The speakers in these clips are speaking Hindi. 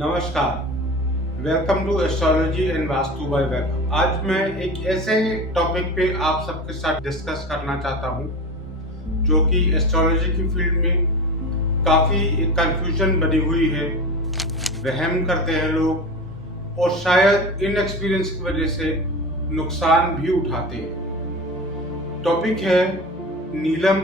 नमस्कार, welcome to astrology and vastu by Vaibhav. आज मैं एक ऐसे टॉपिक पे आप सबके साथ डिस्कस करना चाहता हूँ जो कि एस्ट्रोलॉजी की फील्ड में काफ़ी कंफ्यूजन बनी हुई है। वहम करते हैं लोग और शायद इनएक्सपीरियंस की वजह से नुकसान भी उठाते हैं। टॉपिक है नीलम,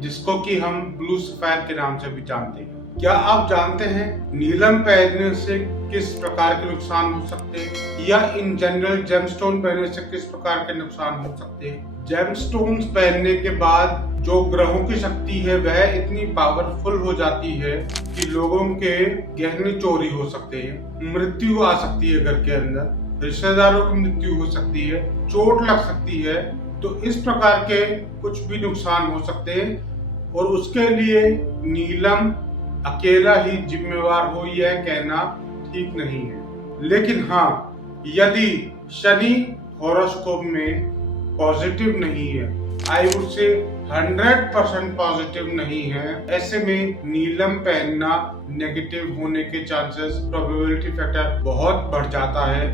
जिसको कि हम ब्लू सफायर के नाम से भी जानते हैं। क्या आप जानते हैं नीलम पहनने से किस प्रकार के नुकसान हो सकते हैं, या इन जनरल जेमस्टोन पहनने से किस प्रकार के नुकसान हो सकते हैं? जेमस्टोन्स पहनने के बाद जो ग्रहों की शक्ति है वह इतनी पावरफुल हो जाती है कि लोगों के गहने चोरी हो सकते हैं, मृत्यु आ सकती है घर के अंदर, रिश्तेदारों की मृत्यु हो सकती है, चोट लग सकती है। तो इस प्रकार के कुछ भी नुकसान हो सकते हैं और उसके लिए नीलम अकेला ही जिम्मेवार हो यह कहना ठीक नहीं है। लेकिन हाँ, यदि शनि हॉरोस्कोप में पॉजिटिव नहीं है, आई वुड से 100% पॉजिटिव नहीं है, ऐसे में नीलम पहनना नेगेटिव होने के चांसेस, प्रोबेबिलिटी फैक्टर बहुत बढ़ जाता है।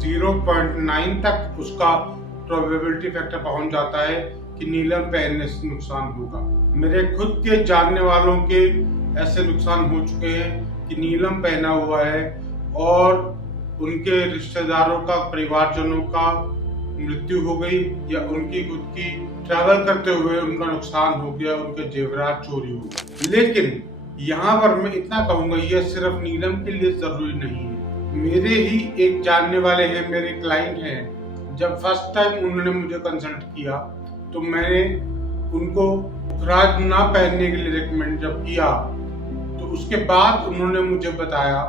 0.9 तक उसका प्रोबेबिलिटी फैक्टर पहुंच जाता है कि नीलम पहनने से नुकसान होगा। मेरे खुद के जानने वालों के ऐसे नुकसान हो चुके हैं कि नीलम पहना हुआ है और उनके रिश्तेदारों का, परिवारजनों का मृत्यु हो गई, या उनकी खुद की ट्रैवल करते हुए उनका नुकसान हो गया, उनके जेवरात चोरी हो गए। लेकिन यहाँ पर मैं इतना कहूंगा, यह सिर्फ नीलम के लिए जरूरी नहीं है। मेरे ही एक जानने वाले हैं, मेरे क्लाइंट हैं, जब फर्स्ट टाइम उन्होंने मुझे कंसल्ट किया तो मैंने उनको पुखराज ना पहनने के लिए रिकमेंड जब किया, तो उसके बाद उन्होंने मुझे बताया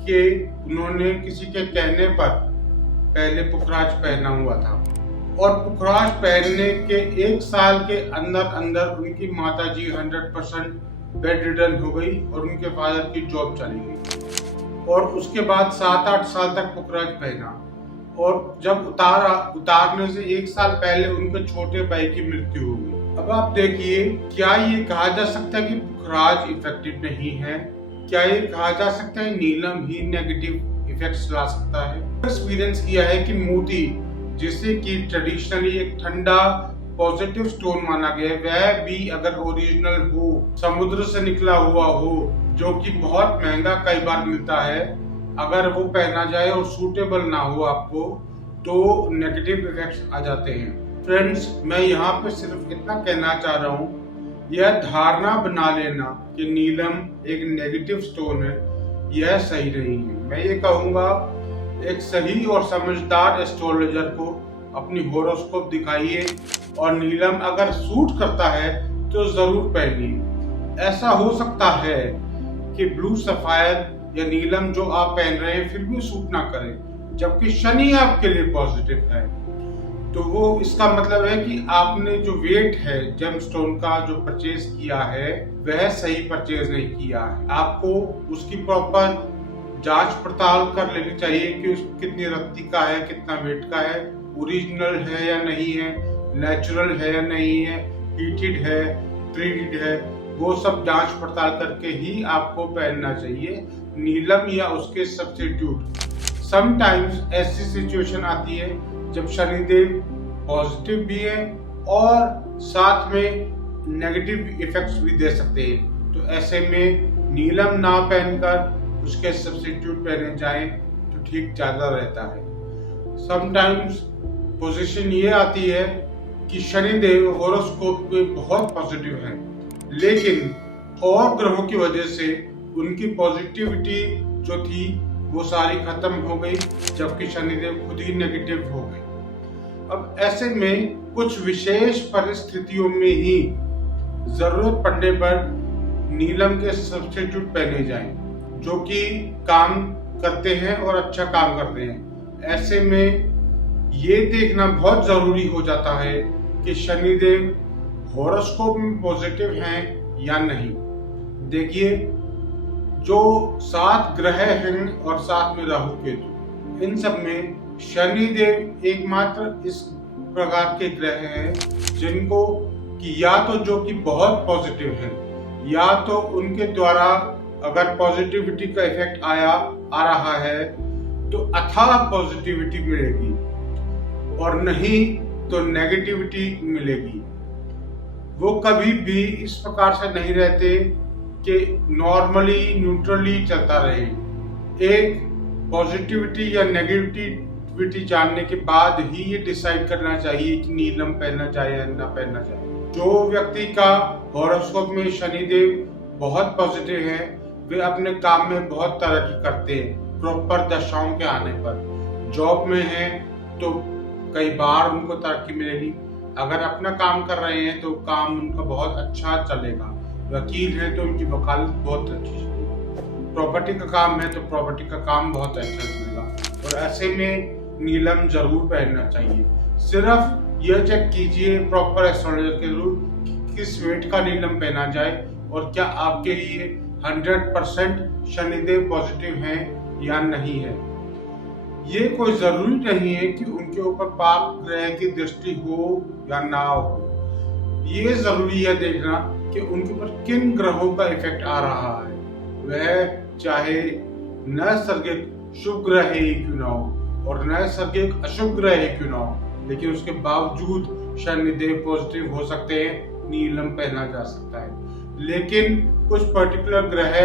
कि उन्होंने किसी के कहने पर पहले पुखराज पहना हुआ था और पुखराज पहनने के 1 साल के अंदर अंदर उनकी माताजी 100% बेड रिडन हो गई और उनके फादर की जॉब चली गई। और उसके बाद 7-8 साल तक पुखराज पहना और जब उतारने से 1 साल पहले उनके छोटे भाई की मृत्यु हो गई। अब आप देखिए, क्या ये कहा जा सकता है कि पुखराज इफेक्टिव नहीं है? क्या ये कहा जा सकता है नीलम ही नेगेटिव इफेक्ट्स ला सकता है? एक्सपीरियंस किया है कि मोती, जिसे कि ट्रेडिशनली एक ठंडा पॉजिटिव स्टोन माना गया है, वह भी अगर ओरिजिनल हो, समुद्र से निकला हुआ हो, जो कि बहुत महंगा कई बार मिलता है, अगर वो पहना जाए और सूटेबल ना हो आपको, तो नेगेटिव इफेक्ट्स आ जाते हैं। फ्रेंड्स, मैं यहाँ पे सिर्फ इतना कहना चाह रहा हूँ, यह धारणा बना लेना कि नीलम एक नेगेटिव स्टोन है, यह सही नहीं है। मैं ये कहूँगा, एक सही और समझदार एस्ट्रोलॉजर को अपनी हॉरोस्कोप दिखाइए और नीलम अगर सूट करता है तो जरूर पहनिए। ऐसा हो सकता है कि ब्लू सफायर या नीलम जो आप पहन रहे हैं फिर भी सूट ना करे, जबकि शनि आपके लिए पॉजिटिव है। तो वो इसका मतलब है कि आपने जो वेट है जेमस्टोन का जो परचेज किया है वह सही परचेज नहीं किया है। आपको उसकी प्रॉपर जांच पड़ताल कर लेनी चाहिए कि कितनी रत्ती का है, कितना वेट का है, ओरिजिनल है या नहीं है, नेचुरल है या नहीं है, हीटेड है, ट्रीटेड है, वो सब जांच पड़ताल करके ही आपको पहनना चाहिए नीलम या उसके सब्स्टिट्यूट। समटाइम्स ऐसी सिचुएशन आती है जब शनिदेव पॉजिटिव भी है और साथ में नेगेटिव इफेक्ट्स भी दे सकते हैं, तो ऐसे में नीलम ना पहनकर उसके सब्स्टिट्यूट पहने जाएं तो ठीक ज्यादा रहता है। समटाइम्स पोजीशन ये आती है कि शनिदेव हॉरोस्कोप में बहुत पॉजिटिव है, लेकिन और ग्रहों की वजह से उनकी पॉजिटिविटी जो थी वो सारी खत्म हो गई, जबकि शनिदेव खुद ही नेगेटिव हो गए। अब ऐसे में कुछ विशेष परिस्थितियों में ही जरूरत पड़ने पर नीलम के सब्स्टिट्यूट पहने जाएं, जो कि काम करते हैं और अच्छा काम करते हैं। ऐसे में ये देखना बहुत जरूरी हो जाता है कि शनिदेव हॉरोस्कोप में पॉजिटिव हैं या नहीं। देखिए, जो 7 ग्रह हैं और साथ में राहु केतु, इन सब में शनिदेव एकमात्र इस प्रकार के ग्रह हैं जिनको कि या तो जो कि बहुत पॉजिटिव है, या तो उनके द्वारा अगर पॉजिटिविटी का इफेक्ट आ रहा है तो अथाह पॉजिटिविटी मिलेगी, और नहीं तो नेगेटिविटी मिलेगी। वो कभी भी इस प्रकार से नहीं रहते कि नॉर्मली न्यूट्रली चलता रहे। एक पॉजिटिविटी या नेगेटिविटी जानने के बाद ही ये डिसाइड करना चाहिए कि नीलम पहनना चाहिए या ना पहनना चाहिए। जो व्यक्ति का हॉरोस्कोप में शनिदेव बहुत पॉजिटिव है, वे अपने काम में बहुत तरक्की करते हैं प्रॉपर दशाओं के आने पर। जॉब में है तो कई बार उनको तरक्की मिलेगी, अगर अपना काम कर रहे हैं तो काम उनका बहुत अच्छा चलेगा, वकील है तो उनकी वकालत बहुत अच्छी चलेगी, प्रॉपर्टी का काम है तो प्रॉपर्टी का काम बहुत अच्छा चलेगा। और ऐसे में नीलम जरूर पहनना चाहिए। सिर्फ यह चेक कीजिए प्रॉपर एस्ट्रोलॉजर के थ्रू किस वेट का नीलम पहना जाए और क्या आपके लिए 100% शनिदेव पॉजिटिव है या नहीं है। ये कोई जरूरी नहीं है कि उनके ऊपर पाप ग्रह की दृष्टि हो या ना हो। ये जरूरी है देखना कि उनके ऊपर किन ग्रहों का इफेक्ट आ रहा है, वह चाहे नैसर्गिक शुभ ग्रह ही क्यों ना हो और नैसर्गिक अशुभ ग्रह ही क्यों ना हो, लेकिन उसके बावजूद शनिदेव पॉजिटिव हो सकते हैं, नीलम पहना जा सकता है। लेकिन कुछ पर्टिकुलर ग्रह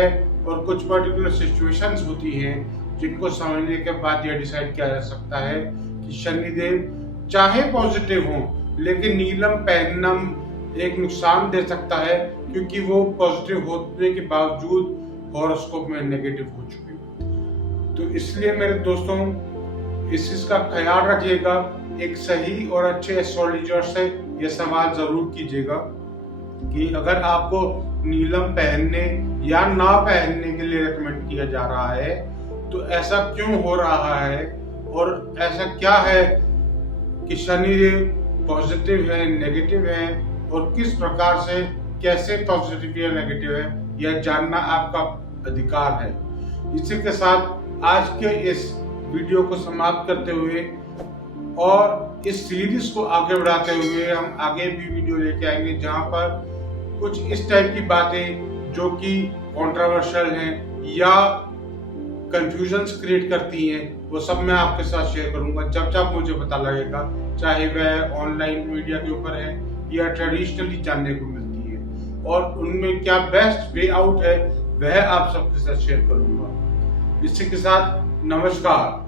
और कुछ पर्टिकुलर सिचुएशंस होती हैं जिनको समझने के बाद यह डिसाइड किया जा सकता है कि शनिदेव चाहे पॉजिटिव हो, लेकिन नीलम पहनना एक नुकसान दे सकता है, क्योंकि वो पॉजिटिव होने के बावजूद हॉरोस्कोप में नेगेटिव हो चुके। तो इसलिए मेरे दोस्तों, इस चीज का ख्याल रखिएगा। एक सही और अच्छे एस्ट्रोलॉजर से यह सवाल जरूर कीजिएगा कि अगर आपको नीलम पहनने या ना पहनने के लिए रेकमेंड किया जा रहा है तो ऐसा क्यों हो रहा है, और ऐसा क्या है कि शनिदेव पॉजिटिव है, नेगेटिव है, और किस प्रकार से कैसे पॉजिटिव या नेगेटिव है, यह जानना आपका अधिकार है। इसी के साथ आज के इस वीडियो को समाप्त करते हुए और इस सीरीज को आगे बढ़ाते हुए हम आगे भी वीडियो लेके आएंगे जहां पर कुछ इस टाइप की बातें जो कि कंट्रोवर्शियल हैं या कंफ्यूजन्स क्रिएट करती हैं, वो सब मैं आपके साथ शेयर करूंगा जब जब मुझे पता लगेगा, चाहे वह ऑनलाइन मीडिया के ऊपर है या ट्रेडिशनली जानने को मिलती है, और उनमें क्या बेस्ट वे आउट है वह आप सबके साथ शेयर करूंगा। इसी के साथ नमस्कार।